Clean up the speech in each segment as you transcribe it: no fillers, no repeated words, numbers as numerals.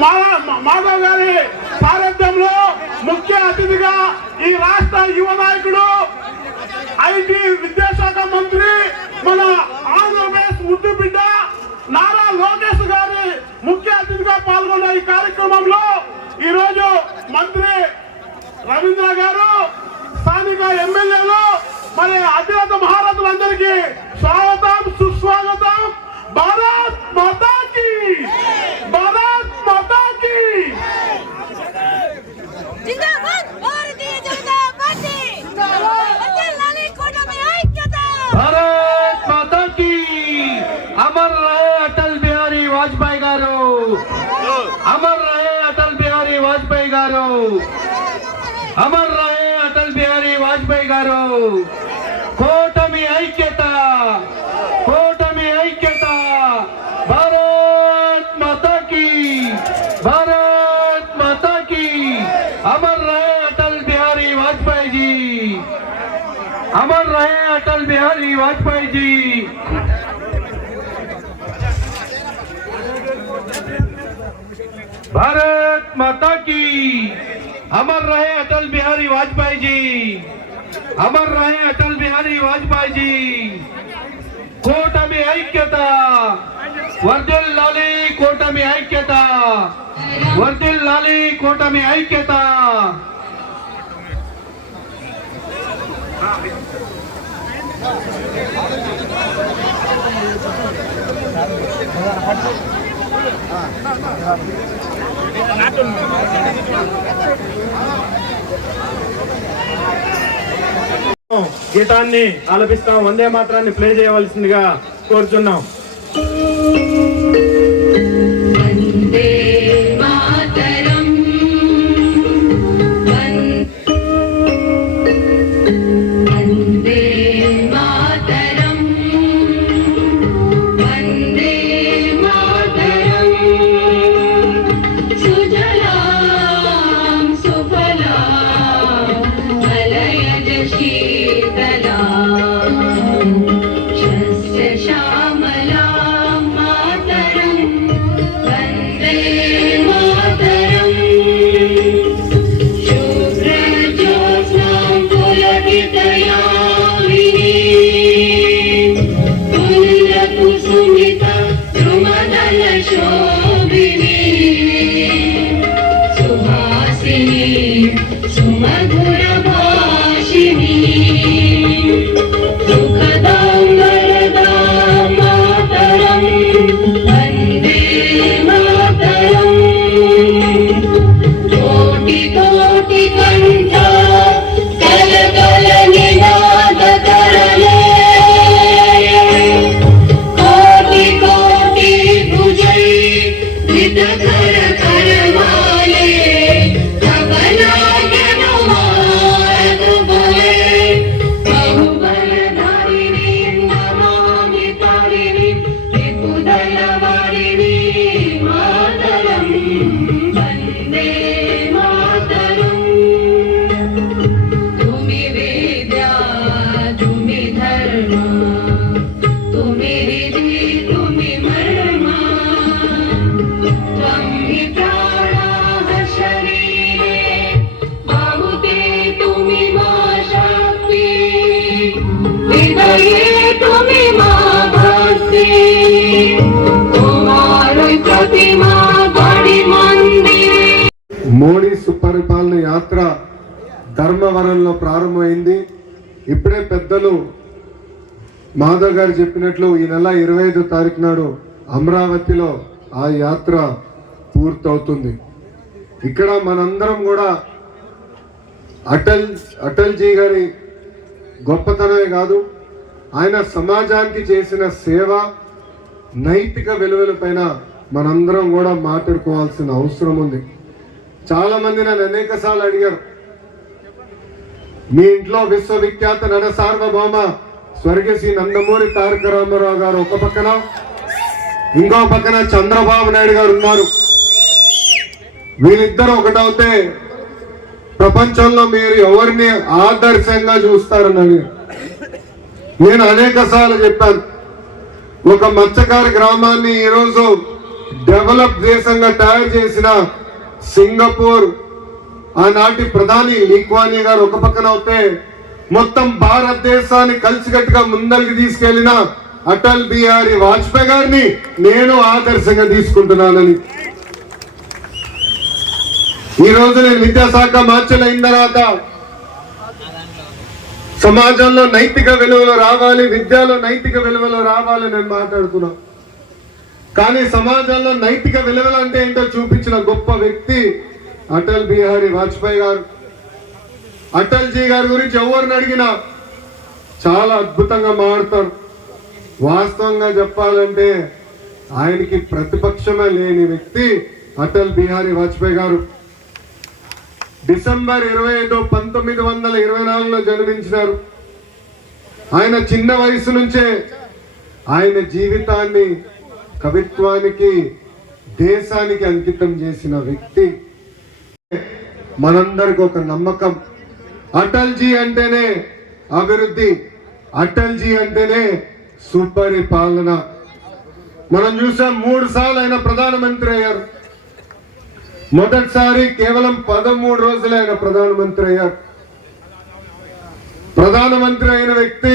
మాధవ్ గారి సారథ్యంలో ముఖ్య అతిథిగా ఈ రాష్ట్ర యువ నాయకుడు ఐటీ విద్యాశాఖ మంత్రి మన ఆంధ్రప్రదేశ్ ముద్దు బిడ్డ నారా లోకేష్ గారి ముఖ్య అతిథిగా పాల్గొన్న ఈ కార్యక్రమంలో ఈరోజు మంత్రి రవీంద్ర గారు, స్థానిక ఎమ్మెల్యేలు, మరి అధినేత మహారథులందరికీ స్వాగతం, సుస్వాగతం. భారత్ మాతా కీ, భారత్ మాతా కీ. జిందాబాద్ భారతీయ జనతా పార్టీ. వర్ధిల్లాలి కూటమి ఐక్యత. భారత్ మాతా కీ. అమర్ రహే అటల్ బిహారీ వాజ్పేయి గారు, అమర్ రహే అటల్ బిహారీ వాజ్పేయి గారు, అమర్ రహే అటల్ బిహారీ వాజ్పేయి గారు. కూటమి ఐక్యత, కూటమి ఐక్యత. భారత్ మాతా కీ, భారత్ మాతా కీ. అమర్ రహే అటల్ బిహారీ వాజ్పేయి जी, अमर रहे अटल बिहारी वाजपेयी जी. भारत माता की. अमर रहे अटल बिहारी वाजपेयी जी, अमर रहे अटल बिहारी वाजपेयी जी. కూటమి ఐక్యత, వర్ధిల్లాలి కూటమి ఐక్యత, వర్ధిల్లాలి కూటమి ఐక్యత. గీతాన్ని ఆలపిస్తాం. వందే మాత్రాన్ని ప్లే చేయవలసిందిగా కోరుచున్నాం. మోడీ సుపరిపాలన యాత్ర ధర్మవరంలో ప్రారంభమైంది. ఇప్పుడే పెద్దలు మాధవ్ గారు చెప్పినట్లు ఈ నెల 25వ తారీఖు నాడు అమరావతిలో ఆ యాత్ర పూర్తవుతుంది. ఇక్కడ మనందరం కూడా అటల్ జీ గారి గొప్పతనమే కాదు, ఆయన సమాజానికి చేసిన సేవ, నైతిక విలువలపైన మనందరం కూడా మాట్లాడుకోవాల్సిన అవసరం ఉంది. చాలా మంది నన్ను అనేక సార్లు అడిగారు, మీ ఇంట్లో విశ్వవిఖ్యాత నట సార్వభౌమ స్వర్గశ్రీ నందమూరి తారక రామారావు గారు ఒక పక్కన, ఇంకో పక్కన చంద్రబాబు నాయుడు గారు ఉన్నారు. వీళ్ళిద్దరు ఒకటవుతే ప్రపంచంలో మీరు ఎవరిని ఆదర్శంగా చూస్తారని అడిగారు. నేను అనేక సార్లు చెప్పాను, ఒక మత్స్యకార గ్రామాన్ని ఈరోజు డెవలప్ దేశంగా తయారు చేసిన సింగపూర్ ఆనాటి ప్రధాని లీ కువాన్ యూ గారు ఒక పక్కన అవుతే, మొత్తం భారతదేశాన్ని కలిసికట్టుగా ముందరికి తీసుకెళ్లిన అటల్ బిహారీ వాజ్పేయి గారిని నేను ఆదర్శంగా తీసుకుంటున్నానని. ఈ రోజు నేను విద్యాశాఖ మార్చులు అయిన తర్వాత సమాజంలో నైతిక విలువలు రావాలి, విద్యలో నైతిక విలువలు రావాలని నేను మాట్లాడుతున్నా. కానీ సమాజంలో నైతిక విలువలు అంటే ఏంటో చూపించిన గొప్ప వ్యక్తి అటల్ బిహారీ వాజ్పేయి గారు. అటల్ జీ గారి గురించి ఎవరిని అడిగినా చాలా అద్భుతంగా మాట్లాడతారు. వాస్తవంగా చెప్పాలంటే ఆయనకి ప్రతిపక్షమే లేని వ్యక్తి అటల్ బిహారీ వాజ్పేయి గారు. డిసెంబర్ 25, 1924లో జన్మించినారు. ఆయన చిన్న వయసు నుంచే ఆయన జీవితాన్ని కవిత్వానికి, దేశానికి అంకితం చేసిన వ్యక్తి. మనందరికి ఒక నమ్మకం, అటల్ జీ అంటేనే అభివృద్ధి, అటల్ జీ అంటేనే సుపరిపాలన. మనం చూసాం 3 సార్లు ఆయన ప్రధానమంత్రి అయ్యారు. మొదటిసారి కేవలం 13 రోజులే ఆయన ప్రధానమంత్రి అయ్యారు. ప్రధానమంత్రి అయిన వ్యక్తి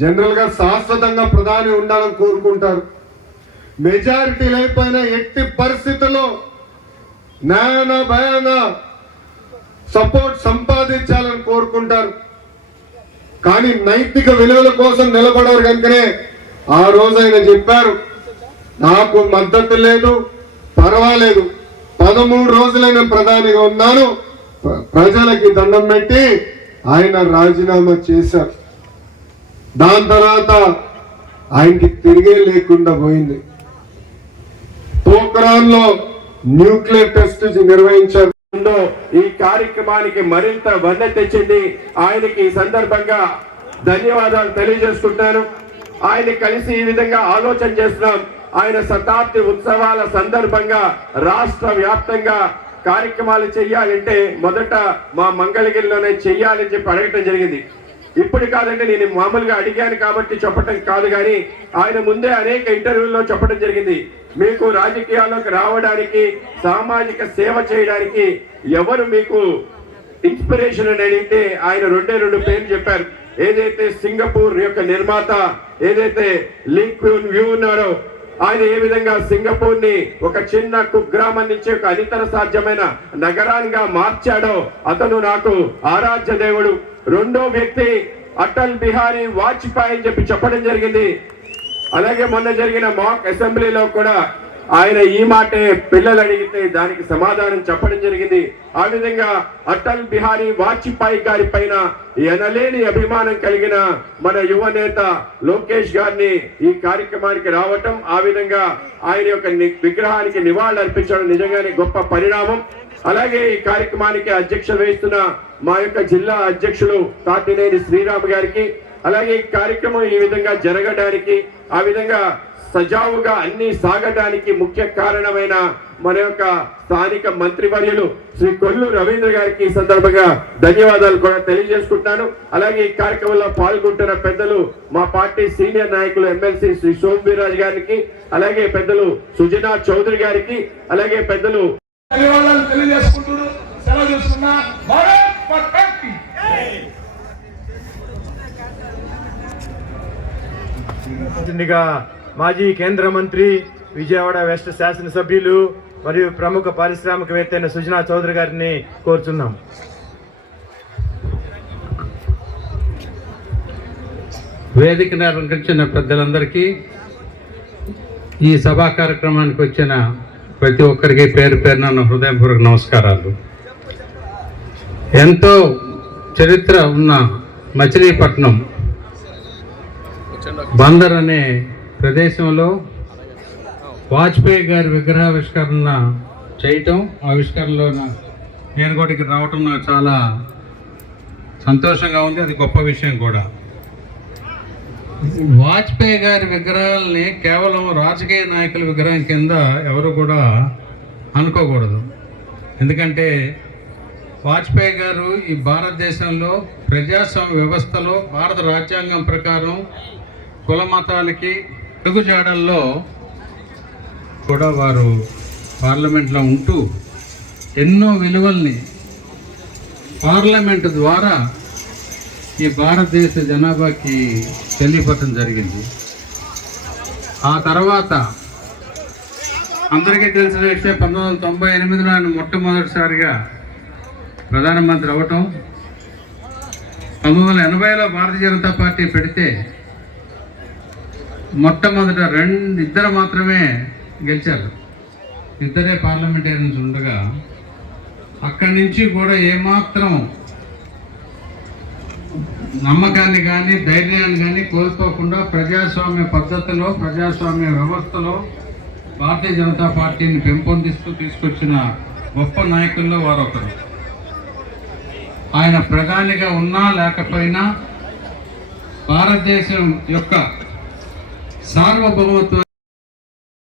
జనరల్ గా శాశ్వతంగా ప్రధాని ఉండాలని కోరుకుంటారు. మెజారిటీ లేకపోయినా ఎట్టి పరిస్థితుల్లో న్యాయాన భయాన సపోర్ట్ సంపాదించాలని కోరుకుంటారు. కానీ నైతిక విలువల కోసం నిలబడారు కనుకనే ఆ రోజు ఆయన చెప్పారు, నాకు మద్దతు లేదు, పర్వాలేదు, 13 రోజులైన ప్రధానిగా ఉన్నాను, ప్రజలకి దండం పెట్టి ఆయన రాజీనామా చేశారు. దాని తర్వాత ఆయనకి తిరిగే లేకుండా పోయింది. పోఖ్రాన్ లో న్యూక్లియర్ టెస్ట్ నిర్వహించారు. ఈ కార్యక్రమానికి మరింత వన్నె తెచ్చింది. ఆయనకి ఈ సందర్భంగా ధన్యవాదాలు తెలియజేసుకుంటాను. ఆయన కలిసి ఈ విధంగా ఆలోచన చేస్తున్నాం. ఆయన శతాబ్ది ఉత్సవాల సందర్భంగా రాష్ట్ర వ్యాప్తంగా కార్యక్రమాలు చెయ్యాలంటే మొదట మా మంగళగిరిలోనే చెయ్యాలని చెప్పి అడగటం జరిగింది. ఇప్పుడు కాదంటే నేను మామూలుగా అడిగాను కాబట్టి చెప్పటం కాదు, కానీ ఆయన ముందే అనేక ఇంటర్వ్యూల్లో చెప్పడం జరిగింది. మీకు రాజకీయాల్లోకి రావడానికి, సామాజిక సేవ చేయడానికి ఎవరు మీకు ఇన్స్పిరేషన్ అని అడిగితే ఆయన 2 పేర్లు చెప్పారు. ఏదైతే సింగపూర్ యొక్క నిర్మాత ఏదైతే లీ కువాన్ యూ ఉన్నారో, ఆయన ఏ విధంగా సింగపూర్ ని ఒక చిన్న కుగ్రామం నుంచి ఒక అనితర సాధ్యమైన నగరానిగా మార్చాడో అతను నాకు ఆరాధ్య దేవుడు. రెండో వ్యక్తి అటల్ బిహారీ వాజ్పేయి అని చెప్పి చెప్పడం జరిగింది. అలాగే మొన్న జరిగిన మాక్ అసెంబ్లీలో కూడా ఆయన ఈ మాటే పిల్లలు అడిగితే దానికి సమాధానం చెప్పడం జరిగింది. ఆ విధంగా అటల్ బిహారీ వాజ్పేయి గారి పైన ఎనలేని అభిమానం కలిగిన మన యువ నేత లోకేష్ గారిని ఈ కార్యక్రమానికి రావటం, ఆ విధంగా ఆయన యొక్క విగ్రహానికి నివాళులు అర్పించడం నిజంగానే గొప్ప పరిణామం. అలాగే ఈ కార్యక్రమానికి అధ్యక్షత వహిస్తున్న మా యొక్క జిల్లా అధ్యక్షులు తాతినేని శ్రీరామ్ గారికి, అలాగే ఈ కార్యక్రమం ఈ విధంగా జరగడానికి, ఆ విధంగా సజావుగా అన్ని సాగడానికి ముఖ్య కారణమైన మన యొక్క స్థానిక మంత్రివర్యులు శ్రీ కొల్లు రవీంద్ర గారికి ఈ సందర్భంగా ధన్యవాదాలు కూడా తెలియజేసుకుంటున్నాను. అలాగే ఈ కార్యక్రమంలో పాల్గొంటున్న పెద్దలు మా పార్టీ సీనియర్ నాయకులు ఎమ్మెల్సీ శ్రీ సోమవీర్రాజు గారికి, అలాగే పెద్దలు సుజనా చౌదరి గారికి, అలాగే పెద్దలు ధన్యవాదాలు తెలియజేసుకుంటూ సెలవు తీసుకున్నా. మాజీ కేంద్ర మంత్రి, విజయవాడ వెస్ట్ శాసనసభ్యులు మరియు ప్రముఖ పారిశ్రామికవేత్త అయిన సుజనా చౌదరి గారిని కోరుచున్నాం. వేదికను అలంకరించిన పెద్దలందరికీ, ఈ సభా కార్యక్రమానికి వచ్చిన ప్రతి ఒక్కరికి పేరు పేరున హృదయపూర్వక నమస్కారాలు. ఎంతో చరిత్ర ఉన్న మచిలీపట్నం బందర్ అనే ప్రదేశంలో వాజ్పేయి గారి విగ్రహావిష్కరణ చేయటం, ఆవిష్కరణలో నేను కూడా ఇక్కడ రావటం నాకు చాలా సంతోషంగా ఉంది. అది గొప్ప విషయం కూడా. వాజ్పేయి గారి విగ్రహాలని కేవలం రాజకీయ నాయకుల విగ్రహం కింద ఎవరు కూడా అనుకోకూడదు. ఎందుకంటే వాజ్పేయి గారు ఈ భారతదేశంలో ప్రజాస్వామ్య వ్యవస్థలో భారత రాజ్యాంగం ప్రకారం కుల మతాలకి అడుగుజాడల్లో కూడా వారు పార్లమెంట్లో ఉంటూ ఎన్నో విలువల్ని పార్లమెంటు ద్వారా ఈ భారతదేశ జనాభాకి తెలియపరచడం జరిగింది. ఆ తర్వాత అందరికీ తెలిసిన విషయం 1998లో ఆయన మొట్టమొదటిసారిగా ప్రధానమంత్రి అవ్వటం, 1980లో భారతీయ జనతా పార్టీ పెడితే మొట్టమొదట ఇద్దరు మాత్రమే గెలిచారు. ఇద్దరే పార్లమెంటేరియన్స్ ఉండగా అక్కడి నుంచి కూడా ఏమాత్రం నమ్మకాన్ని కానీ ధైర్యాన్ని కానీ కోల్పోకుండా ప్రజాస్వామ్య పద్ధతిలో ప్రజాస్వామ్య వ్యవస్థలో భారతీయ జనతా పార్టీని పెంపొందిస్తూ తీసుకొచ్చిన గొప్ప నాయకుల్లో వారు ఒకరు. ఆయన ప్రధానిగా ఉన్నా లేకపోయినా భారతదేశం యొక్క సార్వభౌమత్వం